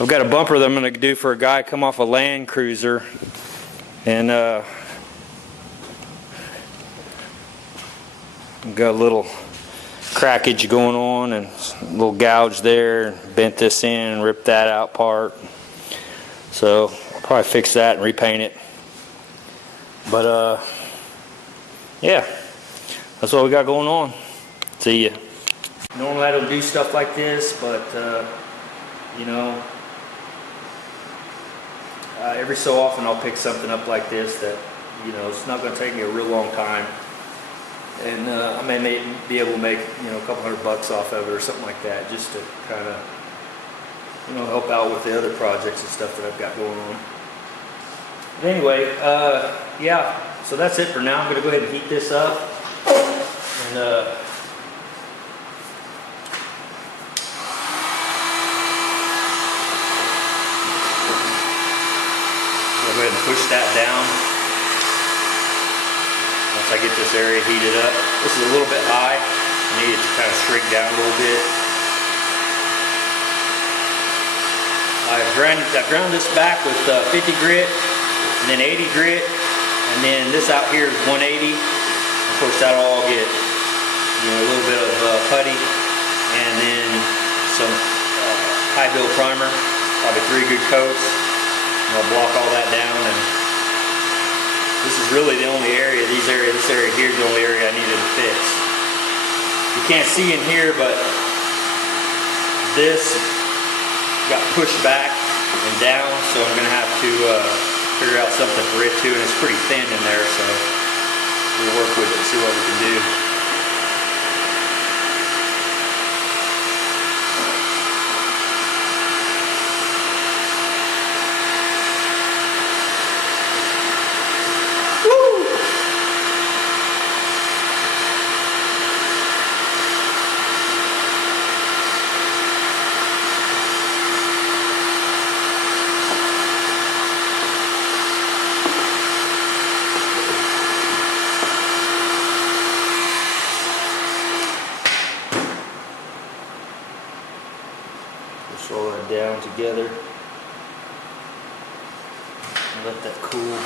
I've got a bumper that I'm going to do for a guy come off a Land Cruiser, and got a little crackage going on and a little gouge there. Bent this in and ripped that out part. So I'll probably fix that and repaint it. But yeah, that's what we got going on. See ya. Normally I don't do stuff like this, but you know, every so often I'll pick something up like this that, you know, it's not going to take me a real long time, and I may be able to make, you know, a couple $100 off of it or something like that, just to kind of, you know, help out with the other projects and stuff that I've got going on. But anyway, yeah, so that's it for now. I'm going to go ahead and heat this up, and go ahead and push that down. Once I get this area heated up, this is a little bit high. I need it to kind of shrink down a little bit. I've ground this back with 50 grit, and then 80 grit, and then this out here is 180. Of course, that'll all get, you know, a little bit of putty, and then some high build primer, probably 3 good coats. I'll block all that down, and this is really the only area, this area here is the only area I needed to fix. You can't see in here, but this got pushed back and down, so I'm going to have to figure out something for it too, and it's pretty thin in there, so we'll work with it and see what we can do. Roll that down together and let that cool.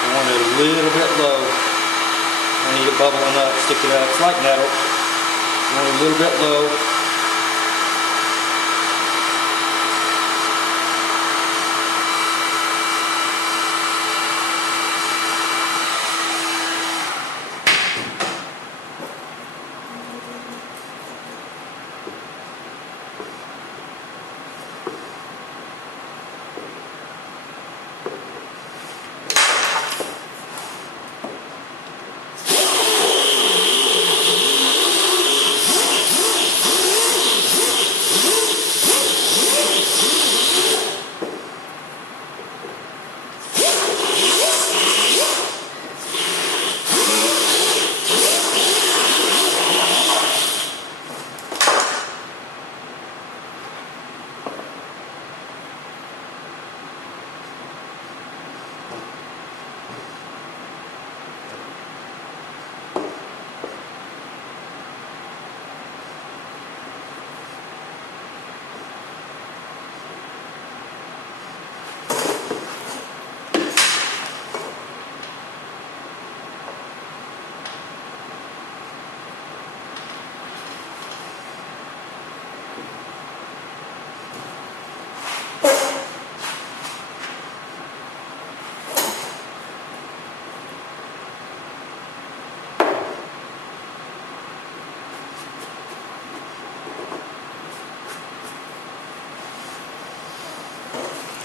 I want it a little bit low. I need it bubbling up, sticking up. It's like metal. I want it a little bit low.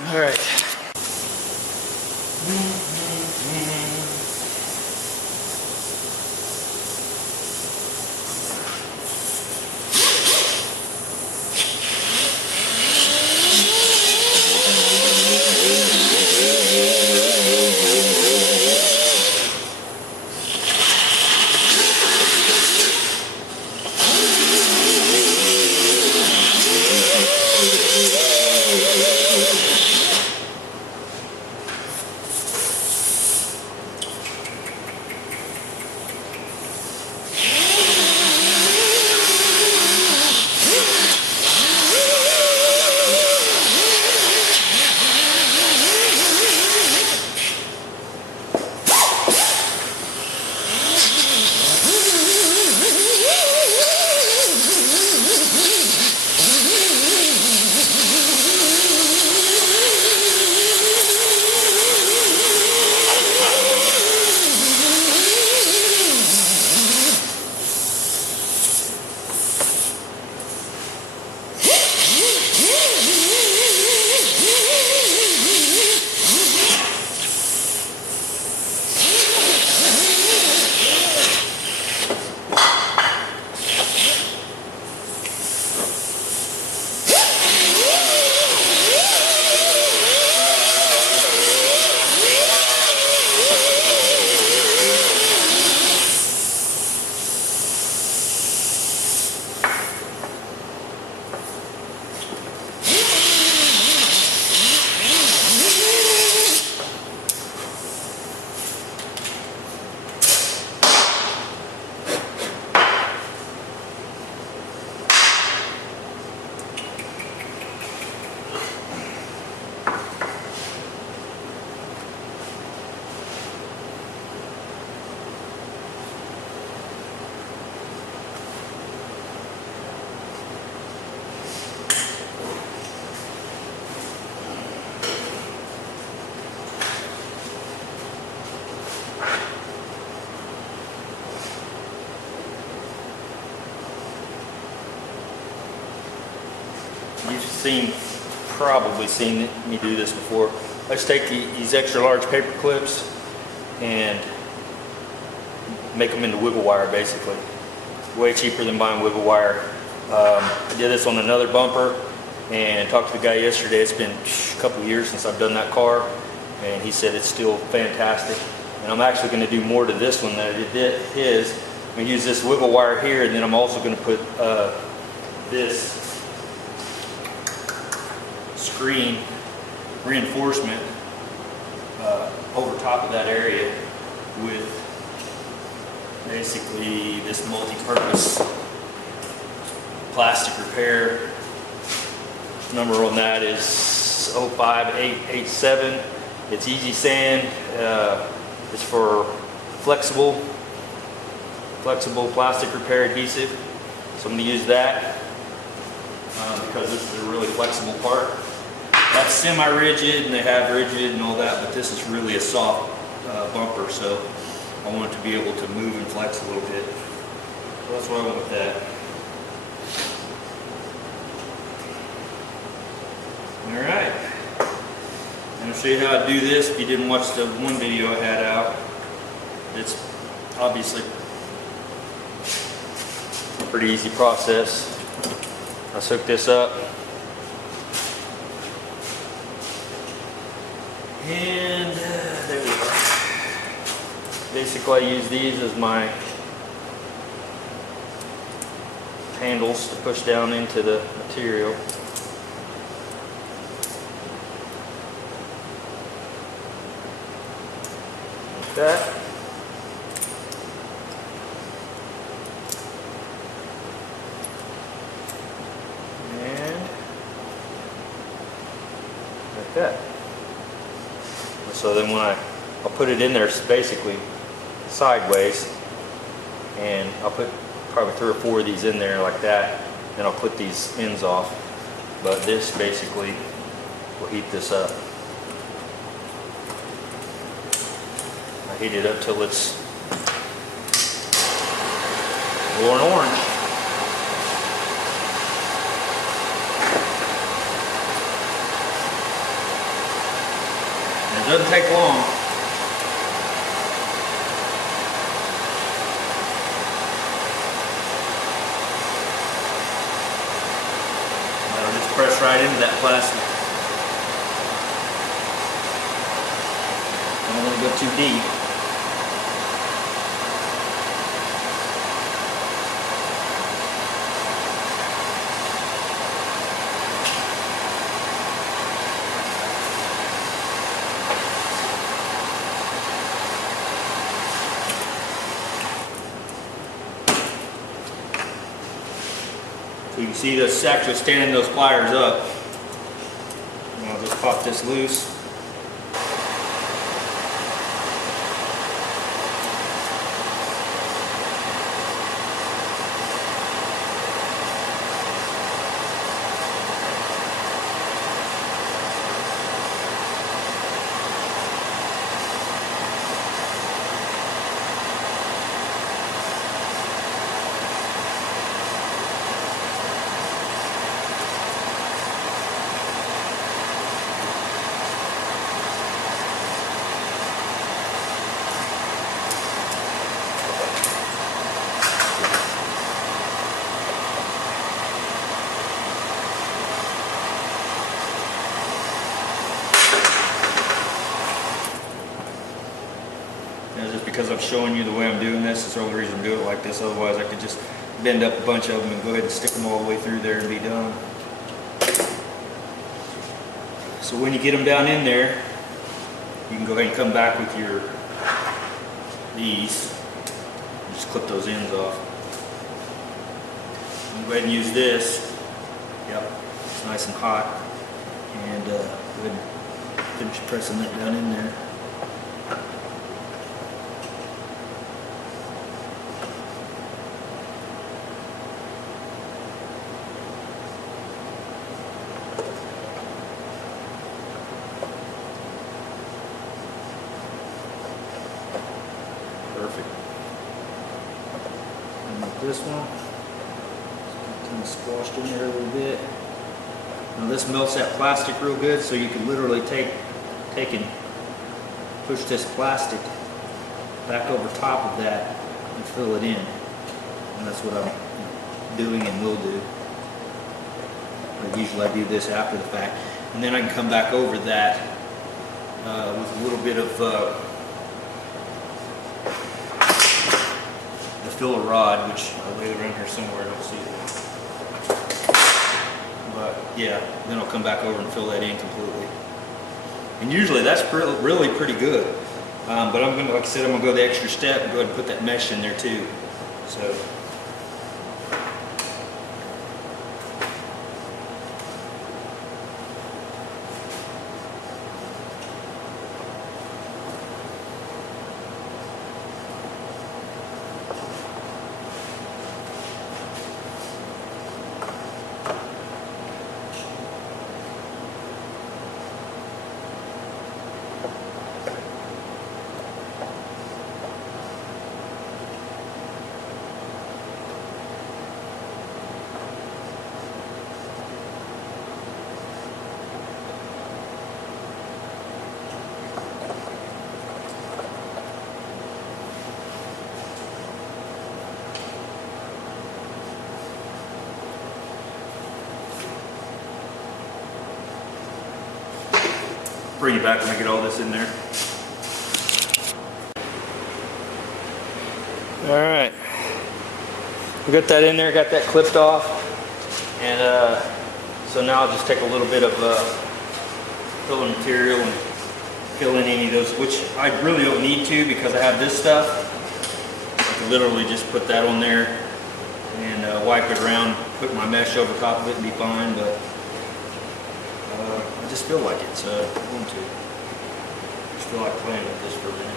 All right. probably seen me do this before. I just take these extra large paper clips and make them into wiggle wire, basically. Way cheaper than buying wiggle wire. I did this on another bumper and talked to the guy yesterday. It's been a couple of years since I've done that car, and he said it's still fantastic. And I'm actually going to do more to this one than I did his. I'm going to use this wiggle wire here, and then I'm also going to put this screen reinforcement over top of that area with basically this multi-purpose plastic repair. Number on that is 05887. It's Easy Sand. It's for flexible plastic repair adhesive. So I'm going to use that because this is a really flexible part. That's semi-rigid, and they have rigid and all that, but this is really a soft bumper, so I want it to be able to move and flex a little bit. So that's what I want with that. Alright, I'm going to show you how to do this. If you didn't watch the one video I had out, it's obviously a pretty easy process. Let's hook this up. And there we go. Basically, I use these as my handles to push down into the material. Like that. And like that. So then when I'll put it in there basically sideways, and I'll put probably 3 or 4 of these in there like that, and I'll clip these ends off. But this basically will heat this up. I heat it up till it's glowing orange. It doesn't take long. That'll just press right into that plastic. Don't want to go too deep. So you can see this actually standing those pliers up. And I'll just pop this loose. Just because I'm showing you the way I'm doing this, it's the only reason I'm doing it like this. Otherwise I could just bend up a bunch of them and go ahead and stick them all the way through there and be done. So when you get them down in there, you can go ahead and come back with these. Just clip those ends off. And go ahead and use this. Yep, it's nice and hot. And go ahead and finish pressing that down in there. Perfect. And with this one, kind of squashed in there a little bit. Now this melts that plastic real good, so you can literally take and push this plastic back over top of that and fill it in. And that's what I'm doing and will do. But usually I do this after the fact. And then I can come back over that with a little bit of the filler rod, which I'll lay it around here somewhere, I don't see it. But yeah, then I'll come back over and fill that in completely. And usually that's really pretty good. But I'm gonna, like I said, I'm gonna go the extra step and go ahead and put that mesh in there too. So. Bring it back when I get all this in there. All right, we got that in there, got that clipped off, and so now I'll just take a little bit of filler material and fill in any of those, which I really don't need to because I have this stuff. I can literally just put that on there and wipe it around, put my mesh over top of it and be fine, but I just feel like it, so I'm going to. Just feel like playing with this for a minute.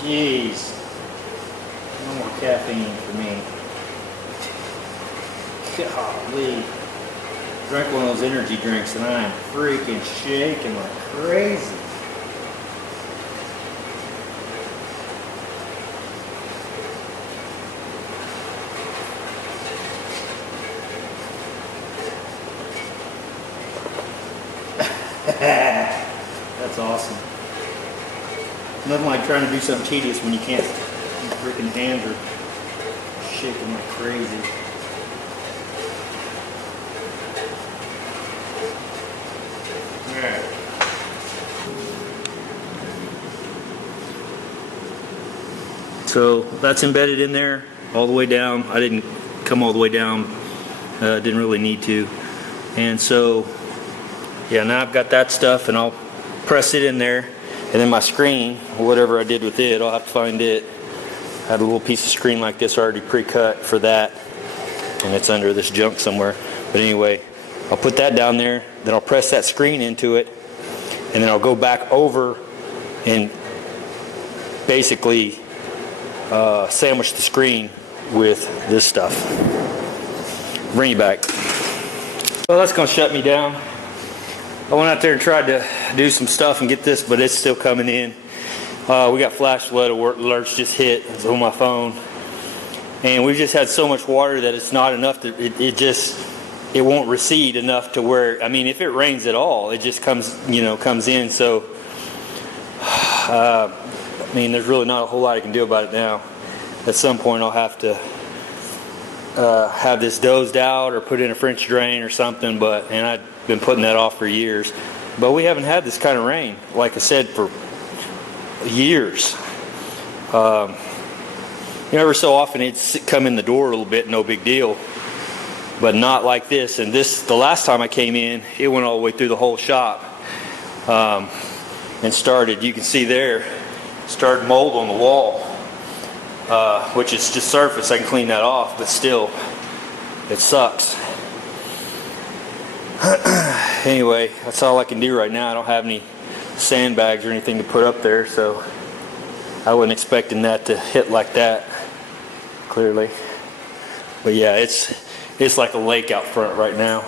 Jeez, no more caffeine for me. Golly. Drank one of those energy drinks and I am freaking shaking like crazy. That's awesome. Nothing like trying to do something tedious when you can't. Your freaking hands are shaking like crazy. Alright. So that's embedded in there all the way down. I didn't come all the way down. Didn't really need to. And so, yeah, now I've got that stuff and I'll press it in there. And then my screen, whatever I did with it, I'll have to find it. I had a little piece of screen like this already pre-cut for that. And it's under this junk somewhere. But anyway, I'll put that down there. Then I'll press that screen into it. And then I'll go back over and basically sandwich the screen with this stuff. Bring it back. Well, that's going to shut me down. I went out there and tried to do some stuff and get this, but it's still coming in. We got flash flood alerts just hit. It's on my phone. And we've just had so much water that it's not enough to, it won't recede enough to where, I mean, if it rains at all, it just comes in. So, I mean, there's really not a whole lot I can do about it now. At some point I'll have to have this dozed out or put in a French drain or something, and I've been putting that off for years. But we haven't had this kind of rain, like I said, for years. Every so often it'd come in the door a little bit, no big deal, but not like this. And this, the last time I came in, it went all the way through the whole shop and started, you can see there, started mold on the wall. which is just surface. I can clean that off, but still, it sucks. Anyway, that's all I can do right now. I don't have any sandbags or anything to put up there, so I wasn't expecting that to hit like that, clearly. But yeah, it's like a lake out front right now.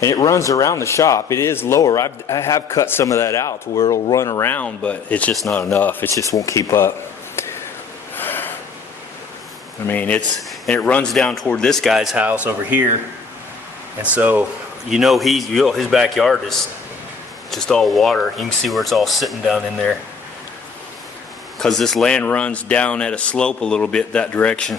And it runs around the shop. It is lower. I have cut some of that out to where it'll run around, but it's just not enough. It just won't keep up. I mean, and it runs down toward this guy's house over here. And so, his backyard is just all water. You can see where it's all sitting down in there. Because this land runs down at a slope a little bit that direction.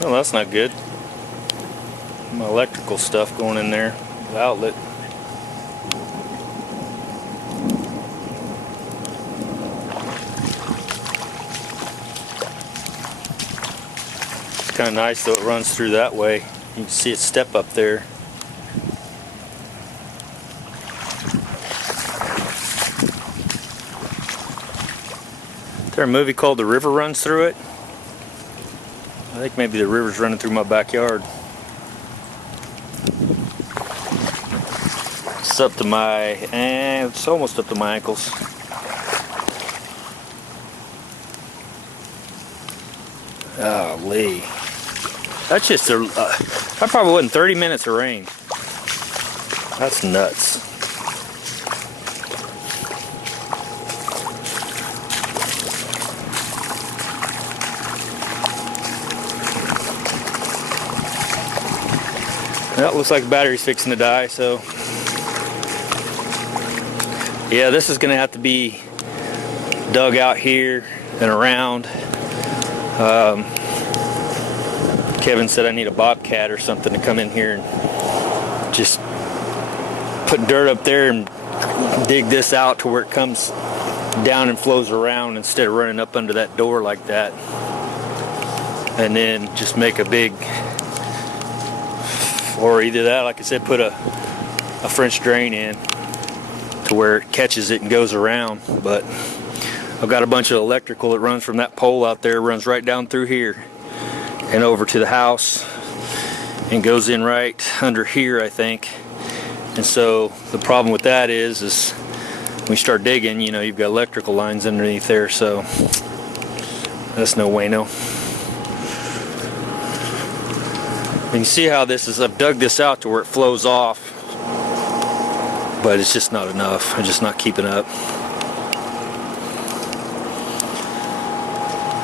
Well, that's not good. My electrical stuff going in there, the outlet. It's kind of nice though, it runs through that way. You can see it step up there. Is there a movie called The River Runs Through It? I think maybe the river's running through my backyard. It's up to it's almost up to my ankles. Golly. That's just that probably wasn't 30 minutes of rain. That's nuts. Well, it looks like the battery's fixing to die, so yeah, this is gonna have to be dug out here and around. Kevin said I need a bobcat or something to come in here and just put dirt up there and dig this out to where it comes down and flows around instead of running up under that door like that. And then just make a big, or either that, like I said, put a French drain in to where it catches it and goes around. But I've got a bunch of electrical that runs from that pole out there, runs right down through here and over to the house and goes in right under here, I think. And so the problem with that is when you start digging, you've got electrical lines underneath there, so that's no bueno. You can see how this is, I've dug this out to where it flows off, but it's just not enough. I'm just not keeping up.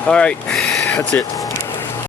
All right, that's it.